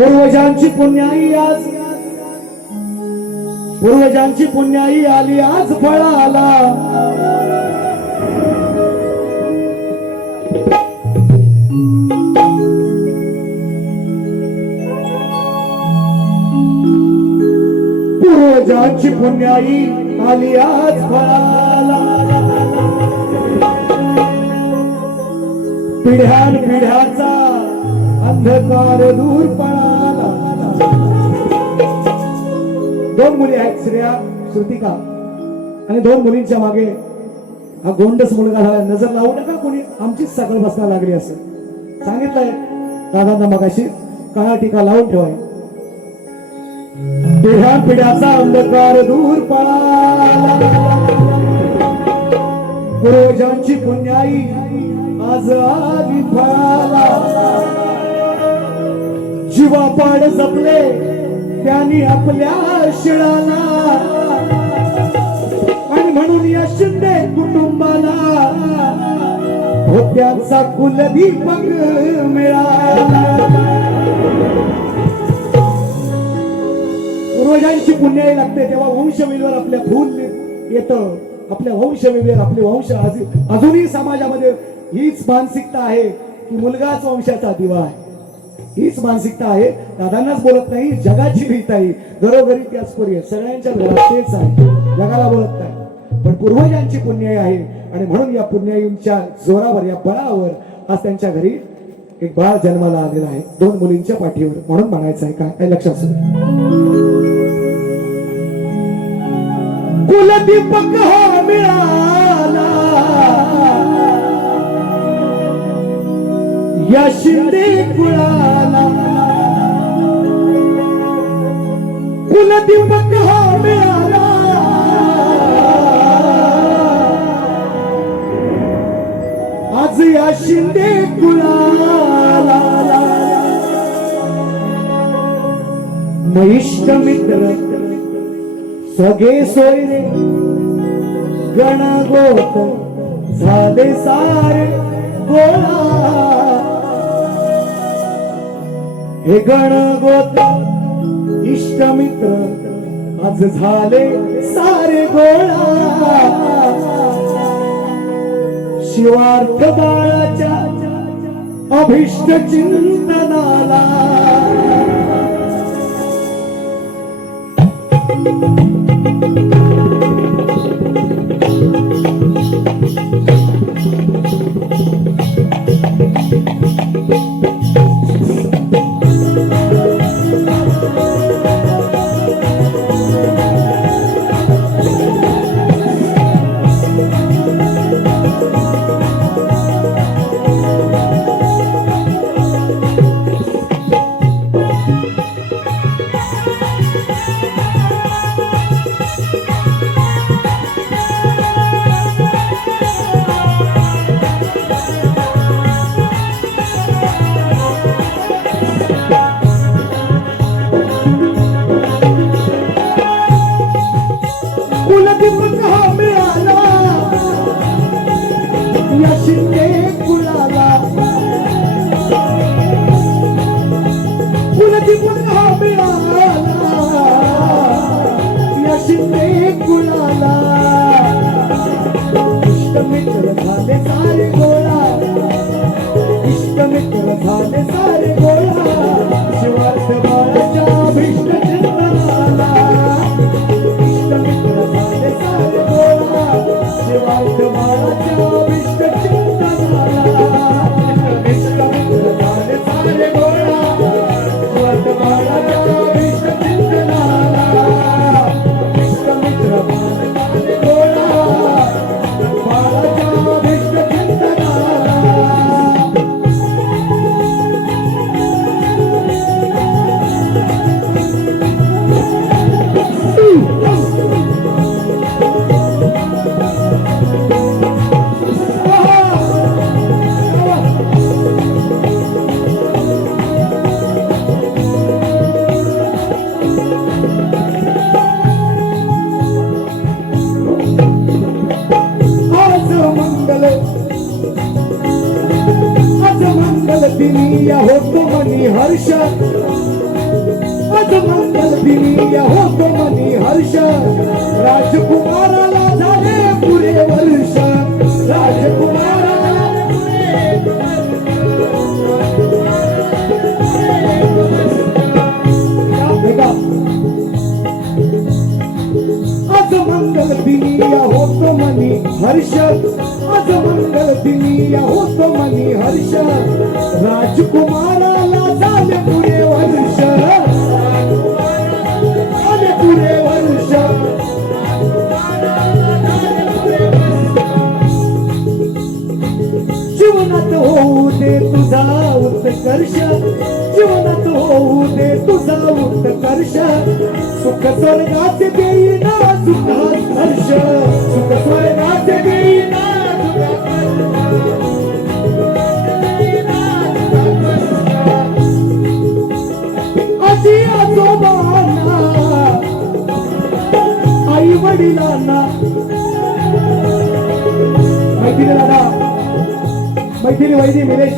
पूर्वजांची पुण्याई आज पूर्वजांची पुण्याई आली आज फळाला। पूर्वजांची पुण्याई आली आज फळाला। पिढ्यान पिढ्याचा अंधकार दूर पळाला। दोन मुली आहेत, श्रेया श्रुतिका, आणि दोन मुलींच्या मागे हा गोंडस मुलगा झाला। नजर लावू नका कोणी, आमचीच सकल बसना लागली असं सांगितलंय दादांना मगाशी। काळा टीका लावून ठेवाय। पिढ्या पिढ्याचा अंधकार दूर पळाला। पूर्वजांची पुण्याई आज आली फळाला। जीवापाड जपले त्यांनी आपल्या शिळाला, आणि म्हणून या शिंदे कुटुंबाला होत्यांचा कुलदीपक मिळाला। पूर्वजांची पुण्याई लागते तेव्हा वंशवेलीवर आपल्या फूल येतं। आपल्या वंशवेलीवर आपले वंश अजूनही समाजामध्ये हीच मानसिकता आहे की मुलगाच वंशाचा दिवा आहे। हीच मानसिकता आहे। दादांनाच बोलत नाही, जगाची रीत आहे। घरोघरी त्याच पुरी आहे, सगळ्यांच्या घरात तेच आहे, जगाला बोलत नाही। पण पूर्वजांची पुण्याई आहे, आणि म्हणून या पुण्याईंच्या जोरावर, या बळावर आज त्यांच्या घरी एक बाळ जन्माला आलेला आहे, दोन मुलींच्या पाठीवर। म्हणून म्हणायचं आहे काय लक्षात असू दे। कुलदीपक हा मिळाला या शिंदे कुळाला। कुलदीपक हा मिळाला आज या शिंदे कुळाला। महिष्ठ मित्र सगळे सोयरे गणगोत झाले सारे गोळा। हे गणगोत इष्टमित्र आज झाले सारे गोळा। शिवार्थ बाळाच्या अभिष्ट चिंतनाला इष्टमित्र झाले सारे गोळा। इष्टमित्र झाले सारे गोळा। शिवार्थ बाळाच्या अभिष्ट चिंतनाला इष्टमित्र झाले सारे गोळा। शिवार्थ बाळाच्या अभिष्ट चिंतनाला इष्टमित्र झाले सारे गोळा। शिवार्थ बाळाच्या अभिष्ट चिंतनाला इष्टमित्र झाले गोळा। मंगल दिनी होतो मनी हर्ष राजकुमाराला झाले पुरे वर्ष राजकुमाराला आज मंगल दिनी होतो मनी हर्ष आज मंगल दिनी होतो मनी हर्ष राजकुमाराला झाले पुरे वर्ष आले पुरे वर्ष जीवनात होऊ दे तुझा उत्कर्ष जीवनात होऊ दे तुझा उत्कर्ष सुख स्वर्गाचे देईना सुख हर्ष सुख स्वर्गाचे देईना आजी आजोबांना आई वडिलांना मैत्रिणी दादा मैथिली वैदी मिलेश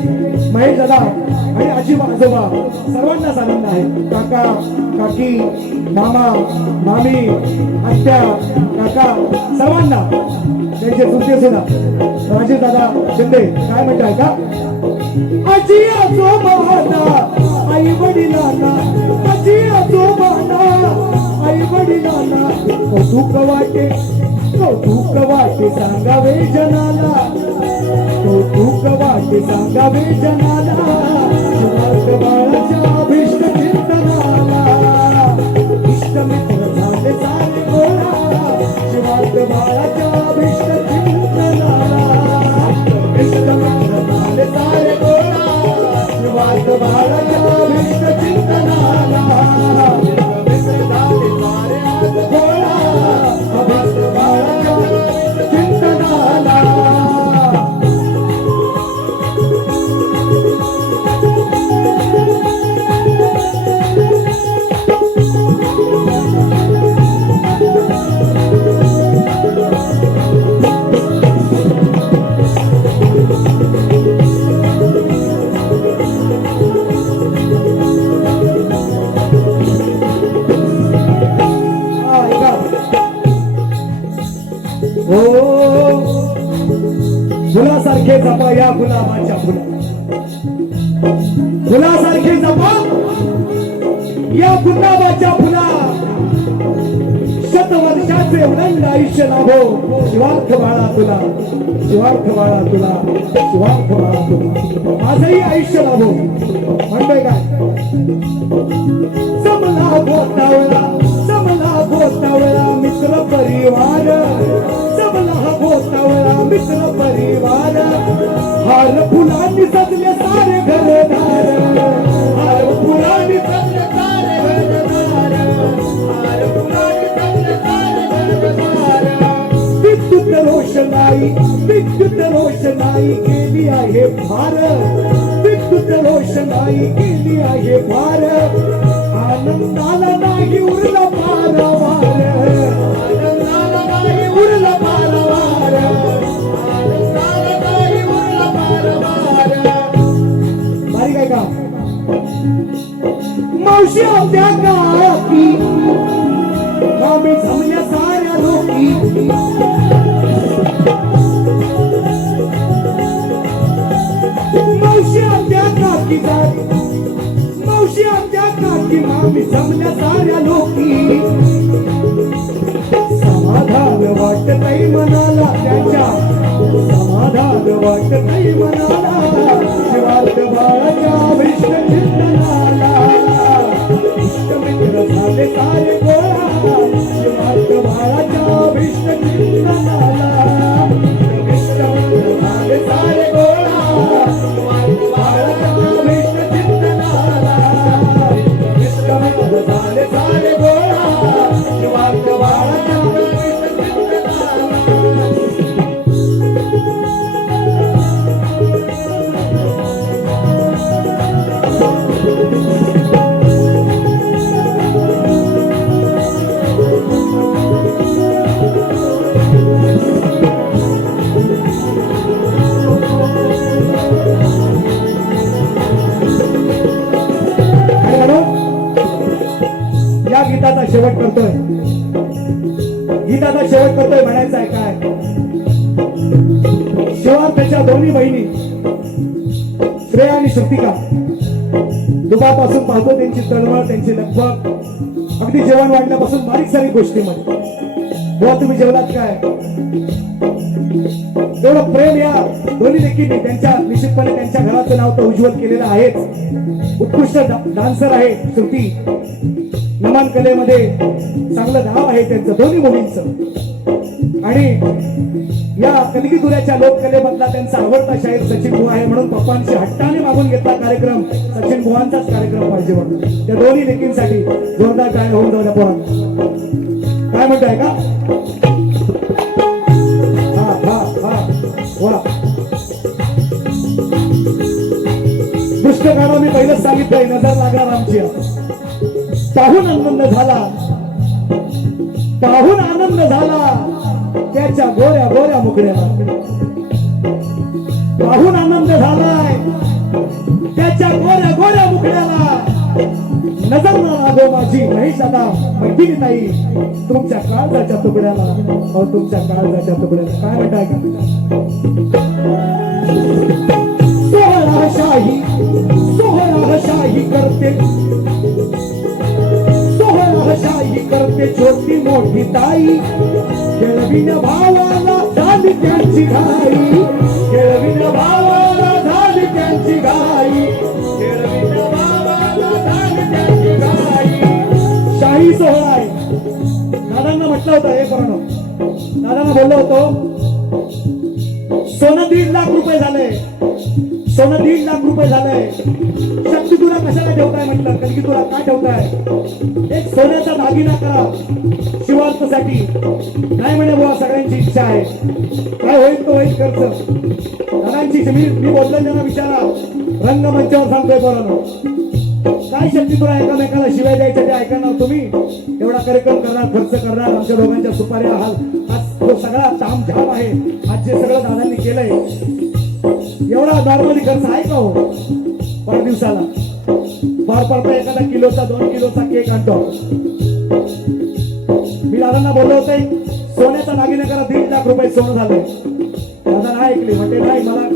महेश दादा आणि आजी आजोबा सर्वांनाच आनंद आहे काका काकी मामा मामी आत्या काका सर्वांना त्यांचे तुमचे सुद्धा राजेश दादा शिंदे काय म्हणताय का आजी आजोबांना आई वडिलांना आजी आजोबांना आई वडिलांना कौतुक वाटे सांगावे जनाला कौतुक वाटे सांगावे जनाला शिवार्थ बाळाच्या अभिष्ट चिंतनाला इष्ट मित्र झाले सारे गोळा शिवार्थ बाळाच्या अभिष्ट चिंतनाला इष्ट मित्र झाले सारे गोळा शिवार्थ बाळाच्या अभिष्ट चिंतनाला मित्र झाले सारे आज गोळा अभिष्ट बाळाच्या चिंतनाला फुलासारखे जपा या गुलाबाच्या फुला फुलासारखे जपा या गुलाबाच्या फुला शतवर्षाचे उदंड आयुष्य लाभो शिवार्थ बाळा तुला शिवार्थ बाळा तुला शिवार्थ बाळा तुला माझंही आयुष्य लाभो म्हणतोय काय जमला गोतावळा मित्र परिवार जमला गोतावळा मित्र परिवार हार फुलांनी सजले सारे घरदार हार फुलांनी सजले सारे घरदार हार फुलांनी सजले सारे घरदार विद्युत रोषणाई केली आहे फार विद्युत रोषणाई केली आहे फार आनंदाला नाही उरला पार वार आनंदाला नाही उरला पार वार आनंदाला नाही उरला पार वार बारीक आहे का मावशी आपल्या गाठी आम्ही जमल्या साऱ्या लोकी मावशी आपल्या काकी मावशी आपल्या काकी मामी जमल्या साऱ्या लोकी समाधान वाटत नाही मनाला त्याच्या समाधान वाटत नाही मनाला शिवार्थ बाळाच्या अभिष्ट चिंतनाला इष्ट मित्र झाले सारे गोळा शिवार्थ बाळाच्या अभिष्ट चिंतनाला इष्ट मित्र झाले सारे गोळा शिवार्थ बाळाच्या अभिष्ट चिंतनाला इष्ट मित्र झाले सारे गोळा शिवार्थ बाळाच्या अभिष्ट चिंतनाला शेवट करतोय, गीताचा शेवट करतोय. म्हणायचं आहे काय, शिवार्थाच्या दोन्ही बहिणी श्रेया आणि श्रुतिका दुपारपासून पाहतो त्यांची तळमळ, त्यांची लगबग, अगदी जेवण वाढल्यापासून बारीक सारीक गोष्टीमध्ये. बुवा तुम्ही जेवलात काय, एवढं प्रेम या दोन्ही लेकींनी त्यांच्या निश्चितपणे त्यांच्या घराचं नाव तर उज्ज्वल केलेलं आहेच. उत्कृष्ट डान्सर आहे श्रुती, नमन कलेमध्ये चांगलं नाव आहे त्यांचं दोन्ही मुलींचं. आणि या कलगीतुऱ्याच्या लोककलेमधला त्यांचा आवडता शाहीर सचिन बुवा आहे, म्हणून पप्पांशी हट्टाने मागून घेतला कार्यक्रम, सचिन बुवांचाच कार्यक्रम पाहिजे म्हणून. त्या दोन्ही लेकींसाठी जोरदार टाळ्या होऊन जाऊ द्या पोरांनो. काय म्हणताय का, हा हा हा वा. दृष्ट गाणं मी पहिलंच सांगितलंय, नजर लागणार आमची. पाहून आनंद झाला, पाहून आनंद झाला त्याच्या गोऱ्या गोऱ्या मुकड्याला. पाहून आनंद झालाय त्याच्या गोऱ्या गोऱ्या मुकड्याला. नजर ना लागो माझी महेश दादा मैत्रिणी ताई तुमच्या काळजाच्या तुकड्याला, अहो तुमच्या काळजाच्या तुकड्याला. काय म्हणताय का, सोहळाशाही सोहळाशाही करते, सोहळाशाही करते छोटी मोठी ताई. खेळविन भावाला झाली त्यांची घाई, खेळविन भावाला झाली त्यांची घाई, खेळविन भावाला झाली त्यांची घाई. शाही सोहळा आहे. दादांना म्हटलं होतं, हे करणं दादांना बोललो होतो, सोनं 1.5 लाख रुपये झाले, सोनं 1.5 लाख रुपये झालंय. शक्ती तुला कशाला ठेवताय म्हटलं, कलगी तुला का ठेवताय, एक सोन्याचा दागिना करा शिवार्थासाठी. नाही म्हणे बुवा सगळ्यांची इच्छा आहे, काय होईल तो होईल खर्च. दादांची मी बोललो त्यांना विचारा, रंगमंचावर सांगतोय पोरांनो. काय शक्ती तुला एकामेकाला शिवाय द्यायच्या ते ऐकणार तुम्ही. एवढा कार्यक्रम करणार, खर्च करणार, आमच्या दोघांच्या सुपाऱ्या हाल, आज तो सगळा तामझाम आहे. आज जे सगळं दादांनी केलंय एवढा नॉर्मली खर्च आहे का हो वाढदिवसाला. फार पडता एखादा किलोचा 2 किलोचा केक आणतो. मी दादांना बोललो होते सोन्याचा दागिना करा, 1.5 लाख रुपये सोनं झालंय. दादा नाही ऐकले, म्हणते नाही मला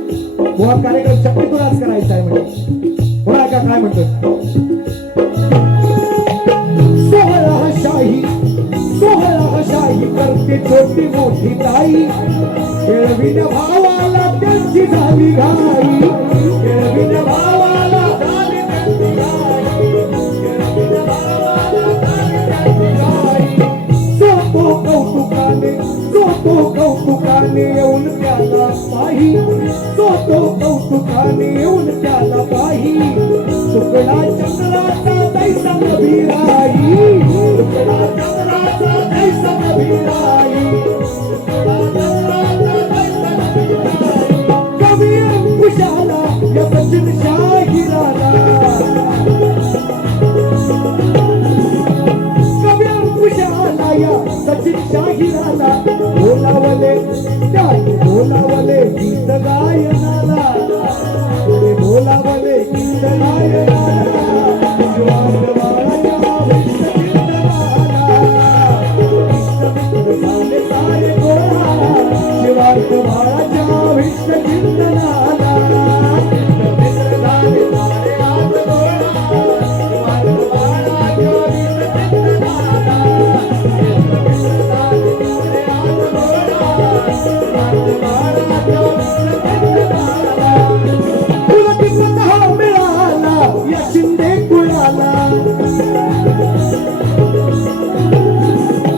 बुवा कार्यक्रम शक्ती तुलाच करायचा आहे म्हणजे. बघा का काय म्हणतो, सोहळाशाही सोहळाशाही करते छोटी मोठी ताई. खेळविन भावाला त्यांची झाली घाई, खेळविन भावाला झाली त्यांची घाई, खेळविन भावाला झाली त्यांची घाई. सोतो कौतुकाने येऊन त्याला पाही, सोतो कौतुकाने येऊन त्याला पाही. तुकडा चंद्राचा तैसा नभिराई, तुकडा चंद्राचा तैसा नभिराई, तुकडा चंद्राचा तैसा नभिराई. कवी अंकुशाला या सचिन शाहिराला, कवी अंकुशाला या सचिन शाहिराला. बोलावले त्याने बोलावले गीत गायनाला, बोलावले गीत गायनाला. शिवार्थ बाळाच्या विष्णू कीर्तनाला, इष्टमित्र झाले सारे गोळा. शिवार्थ बाळाच्या विष्णू कीर्तनाला, इष्टमित्र झाले सारे आज गोळा. शिवार्थ बाळाच्या विष्णू कीर्तनाला, इष्टमित्र झाले सारे आज गोळा. शिवार्थ बाळाच्या विष्णू कीर्तनाला. मिळाला या शिंदे कुळाला,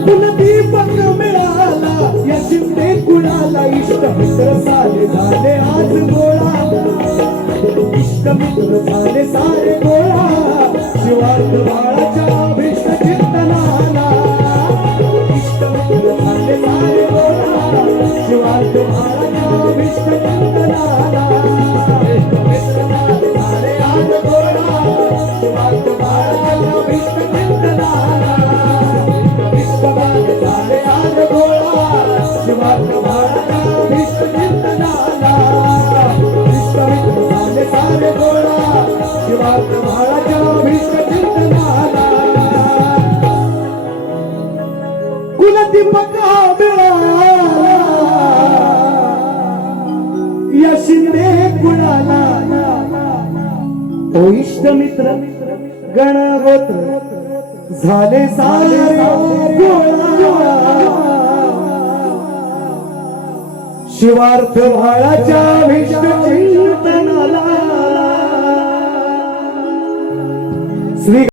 कुलदीपक मिळाला या शिंदे कुळाला. इष्टमित्र सारे झाले आज गोळा, इष्टमित्र झाले सारे गोळा. शिवार्थ बाळाच्या भीष्म चिंतनाला, इष्टमित्र झाले सारे गोळा. शिवार्थ बाळाच्या भीष्म चिंतनाला, इष्टमित्र झाले सारे आज गोळा. शिवार्थ बाळाच्या भीष्म चिंतनाला, इष्टमित्र झाले आज गोळा. शिवार्थ बाळाच्या भीष्म चिंतनाला, इष्टमित्र झाले सारे गोळा. शिवार्थ बाळाच्या भीष्म चिंतनाला. ओ इष्ट मित्र गणगोत्र झाले सारे गोळा, शिवार्थ बाळाच्या विष्ट चिंतनाला श्री